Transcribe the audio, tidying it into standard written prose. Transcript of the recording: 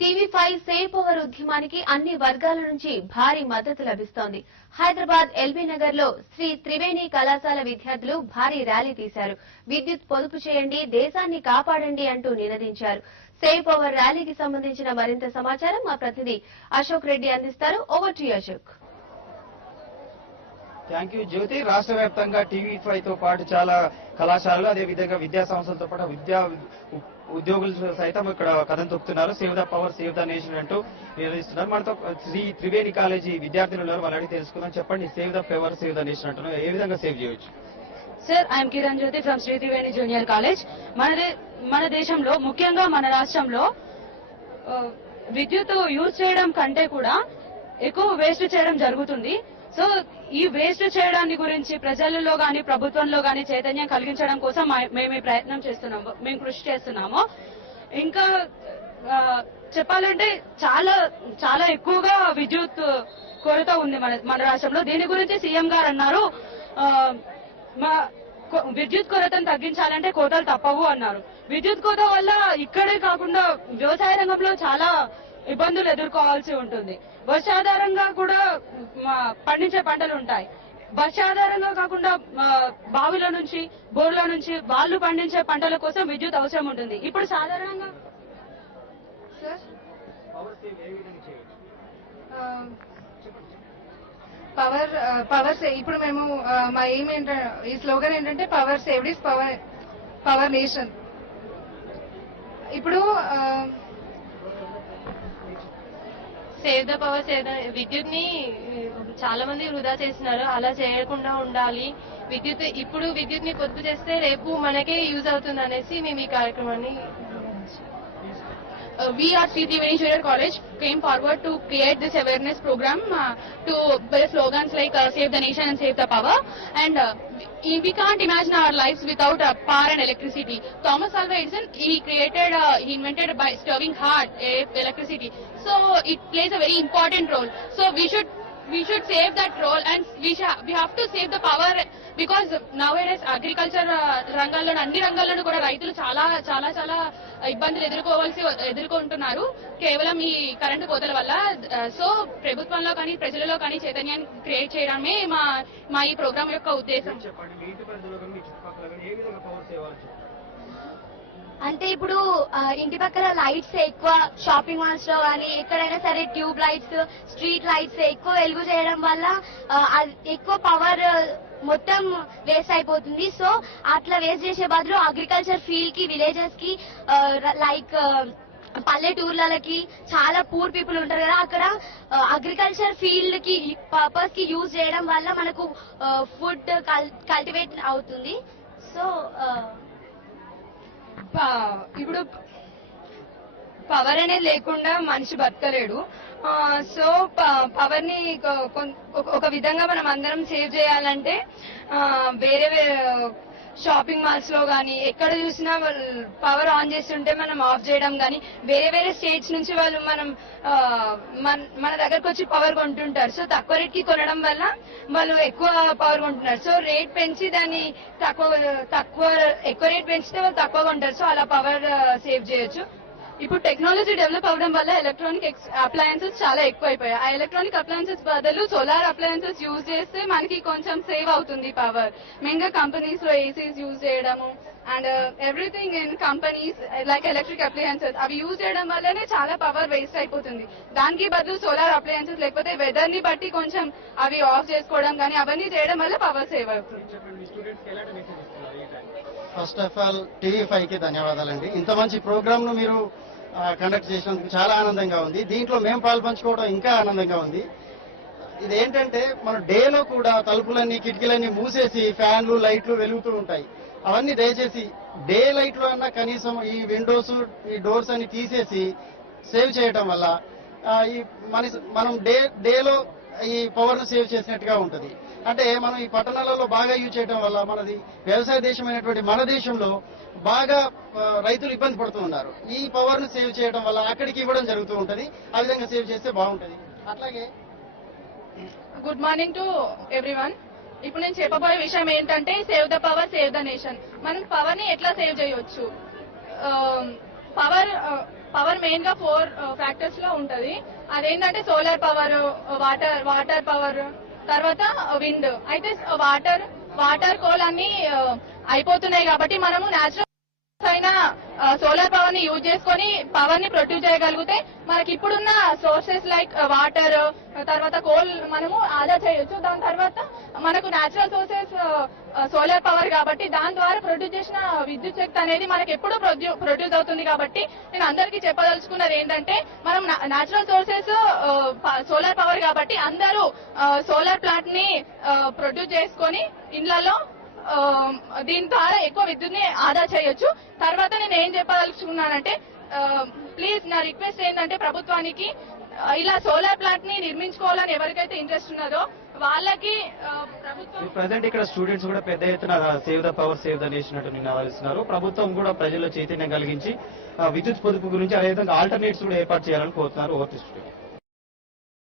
TV5 save power ఉద్యమానికి అన్ని వర్గాల నుంచి భారీ మద్దతు లభిస్తోంది. హైదరాబాద్ ఎల్బీ నగర్ లో శ్రీ త్రివేణి కళాశాల విద్యార్థులు భారీ ర్యాలీ తీశారు. విద్యుత్ పొదుపు చేయండి, దేశాన్ని కాపాడండి అంటూ నినదించారు. సేవ్ పవర్ ర్యాలీకి సంబంధించిన మరింత సమాచారం మా ప్రతినిధి అశోక్ రెడ్డి అందిస్తారు. Over to Ashok. Thank you Jyothi. రాష్ట్ర వ్యాప్తంగా టీవీ5 తో పాటు చాలా కళాశాలలు అదేవిధంగా విద్యా సంస్థలతో పాటు ఉద్యోగులు సైతం ఇక్కడ కథం తొక్కుతున్నారు. Save the power save the nation అంటూ నిర్వహిస్తున్నారు. మనతో శ్రీ త్రివేణి కాలేజీ విద్యార్థులు ఉన్నారు, వాళ్ళని తెలుసుకుందాం. చెప్పండి, save the power save the nation అంటున్నారు, ఏ విధంగా సేవ్ చేయొచ్చు? Sir, I'm Kiran Jyothi from Shri Triveni junior college. మన దేశంలో ముఖ్యంగా మన రాష్ట్రంలో విద్యుత్ యూజ్ చేయడం కంటే కూడా ఎక్కువ వేస్ట్ చేయడం జరుగుతుంది. సో ఈ వేస్ట్ చేయడాన్ని గురించి ప్రజలలో గాని ప్రభుత్వంలో గాని చైతన్యం కలిగించడం కోసం మేము ఈ ప్రయత్నం చేస్తున్నాము, మేము కృషి చేస్తున్నాము. ఇంకా చెప్పాలంటే చాలా చాలా ఎక్కువగా విద్యుత్ కొరత ఉంది మన రాష్ట్రంలో. దీని గురించి సీఎం గారు అన్నారు, విద్యుత్ కొరతను తగ్గించాలంటే కోతలు తప్పవు అన్నారు. విద్యుత్ కోత వల్ల ఇక్కడే కాకుండా వ్యవసాయ రంగంలో చాలా ఇబ్బందులు ఎదుర్కోవాల్సి ఉంటుంది. వర్షాధారంగా కూడా పండించే పంటలు ఉంటాయి. వర్షాధారంగా కాకుండా బావిల నుంచి బోర్ల నుంచి వాళ్ళు పండించే పంటల కోసం విద్యుత్ అవసరం ఉంటుంది. ఇప్పుడు సాధారణంగా పవర్ ఇప్పుడు మేము మా ఎయిమ్ ఏంటంటే, ఈ స్లోగన్ ఏంటంటే power saved is power nation. ఇప్పుడు save the power save the విద్యుత్ ని చాలా మంది వృధా చేస్తున్నారు, అలా చేయకుండా ఉండాలి. ఇప్పుడు విద్యుత్ ని పొదుపు చేస్తే రేపు మనకే యూజ్ అవుతుంది అనేసి మేము ఈ కార్యక్రమాన్ని we at Sri Triveni Junior College came forward to create this awareness program to build slogans like save the nation and save the power, and we can't imagine our lives without power and electricity. Thomas Alva Edison, he invented by stirring hot electricity, so it plays a very important role. So we should save that role, and we have to save the power, because nowadays agriculture రంగాల్లో అన్ని రంగాల్లోనూ కూడా రైతులు చాలా చాలా చాలా ఇబ్బందులు ఎదుర్కొంటున్నారు కేవలం ఈ కరెంటు కోతల వల్ల. సో ప్రభుత్వంలో కానీ ప్రజలలో కానీ చైతన్యాన్ని క్రియేట్ చేయడమే మా ఈ ప్రోగ్రామ్ యొక్క ఉద్దేశం. అంటే ఇప్పుడు ఇంటి పక్కన లైట్స్ ఎక్కువ షాపింగ్ మాల్స్ లో కానీ ఎక్కడైనా సరే ట్యూబ్ లైట్స్, స్ట్రీట్ లైట్స్ ఎక్కువ వెలుగు చేయడం వల్ల ఎక్కువ పవర్ మొత్తం వేస్ట్ అయిపోతుంది. సో అట్లా వేస్ట్ చేసే బదులు అగ్రికల్చర్ ఫీల్డ్ కి, విలేజెస్ కి, లైక్ పల్లెటూర్లకి చాలా పూర్ పీపుల్ ఉంటారు కదా, అక్కడ అగ్రికల్చర్ ఫీల్డ్ కి పర్పస్ కి యూజ్ చేయడం వల్ల మనకు ఫుడ్ కల్టివేట్ అవుతుంది. సో ఇప్పుడు పవర్ అనేది లేకుండా మనిషి బతకలేడు. సో పవర్ ని ఒక విధంగా మనం అందరం సేవ్ చేయాలంటే వేరే షాపింగ్ మాల్స్ లో గానీ ఎక్కడ చూసినా పవర్ ఆన్ చేస్తుంటే మనం ఆఫ్ చేయడం గానీ, వేరే స్టేట్స్ నుంచి వాళ్ళు మన దగ్గరకు వచ్చి పవర్ కొంటుంటారు. సో తక్కువ రేట్ కి కొనడం వల్ల వాళ్ళు ఎక్కువ పవర్ కొంటున్నారు. సో రేట్ పెంచి దాన్ని ఎక్కువ రేట్ పెంచితే వాళ్ళు తక్కువ కొంటారు. సో అలా పవర్ సేవ్ చేయొచ్చు. ఇప్పుడు టెక్నాలజీ డెవలప్ అవడం వల్ల ఎలక్ట్రానిక్ అప్లయన్సెస్ చాలా ఎక్కువైపోయాయి. ఆ ఎలక్ట్రానిక్ అప్లయన్సెస్ బదులు సోలార్ అప్లయన్సెస్ యూజ్ చేస్తే మనకి కొంచెం సేవ్ అవుతుంది పవర్. మెయిన్ గా కంపెనీస్ లో ఏసీస్ యూజ్ చేయడము and everything in companies like electric appliances అవి యూజ్ చేయడం వల్లనే చాలా పవర్ వేస్ట్ అయిపోతుంది. దానికి బదులు సోలార్ అప్లయన్సెస్ లేకపోతే వెదర్ ని బట్టి కొంచెం అవి ఆఫ్ చేసుకోవడం కానీ అవన్నీ చేయడం వల్ల పవర్ సేవ్ అవుతుంది. ఫస్ట్ ఆఫ్ ఆల్ టీవీ5 కి ధన్యవాదాలండి. ఇంత మంచి ప్రోగ్రామ్ ను మీరు కండక్ట్ చేసినందుకు చాలా ఆనందంగా ఉంది. దీంట్లో మేము పాల్పంచుకోవడం ఇంకా ఆనందంగా ఉంది. ఇదేంటంటే మన డేలో కూడా తలుపులన్నీ కిటికీలన్నీ మూసేసి ఫ్యాన్లు లైట్లు వెలుగుతూ ఉంటాయి. అవన్నీ దయచేసి డే లైట్లో అన్నా కనీసం ఈ విండోస్ ఈ డోర్స్ అన్ని తీసేసి సేవ్ చేయటం వల్ల మనం డేలో ఈ పవర్ ను సేవ్ చేసినట్టుగా ఉంటుంది. అంటే మనం ఈ పట్టణాలలో బాగా యూజ్ చేయడం వల్ల మనది వ్యవసాయ దేశమైనటువంటి మన దేశంలో బాగా రైతులు ఇబ్బంది పడుతూ ఉన్నారు. ఈ పవర్ ను సేవ్ చేయడం వల్ల అక్కడికి ఇవ్వడం జరుగుతూ ఉంటుంది. ఆ విధంగా సేవ్ చేస్తే బాగుంటుంది. అట్లాగే గుడ్ మార్నింగ్ టు ఎవ్రీవన్. ఇప్పుడు నేను చెప్పబోయే విషయం ఏంటంటే save the power save the nation. మనం పవర్ ని ఎట్లా సేవ్ చేయొచ్చు? పవర్ మెయిన్ గా 4 ఫ్యాక్టర్స్ లో ఉంటది. అదేంటంటే సోలార్ పవర్, వాటర్ పవర్, తర్వాత విండ్. అయితే వాటర్ కోల్ అన్ని అయిపోతున్నాయి కాబట్టి మనము నేచురల్ అయిన సోలార్ పవర్ ని యూజ్ చేసుకొని పవర్ ని ప్రొడ్యూస్ చేయగలిగితే మనకి ఇప్పుడున్న సోర్సెస్ లైక్ వాటర్, తర్వాత కోల్ మనము ఆదా చేయొచ్చు. దాని తర్వాత మనకు నేచురల్ సోర్సెస్ సోలార్ పవర్ కాబట్టి దాని ద్వారా ప్రొడ్యూస్ చేసిన విద్యుత్ శక్తి అనేది మనకి ఎప్పుడు ప్రొడ్యూస్ అవుతుంది. కాబట్టి నేను అందరికీ చెప్పదలుచుకున్నది ఏంటంటే మనం నేచురల్ సోర్సెస్ సోలార్ పవర్ కాబట్టి అందరూ సోలార్ ప్లాంట్ ని ప్రొడ్యూస్ చేసుకొని ఇళ్లలో దీని ద్వారా ఎక్కువ విద్యుత్ని ఆదా చేయొచ్చు. తర్వాత నేను ఏం చెప్పదలుచుకున్నానంటే ప్లీజ్ నా రిక్వెస్ట్ ఏంటంటే ప్రభుత్వానికి ఇలా సోలార్ ప్లాంట్ ని నిర్మించుకోవాలని ఎవరికైతే ఇంట్రెస్ట్ ఉన్నదో వాళ్ళకి ప్రభుత్వం ప్రజెంట్ ఇక్కడ స్టూడెంట్స్ కూడా పెద్ద ఎత్తున save the power save the nation అంటూ నినాదిస్తున్నారు. ప్రభుత్వం కూడా ప్రజల్లో చైతన్యం కలిగించి విద్యుత్ పొదుపు గురించి అదేవిధంగా ఆల్టర్నేట్స్ కూడా ఏర్పాటు చేయాలని కోరుతున్నారు. Over to studio.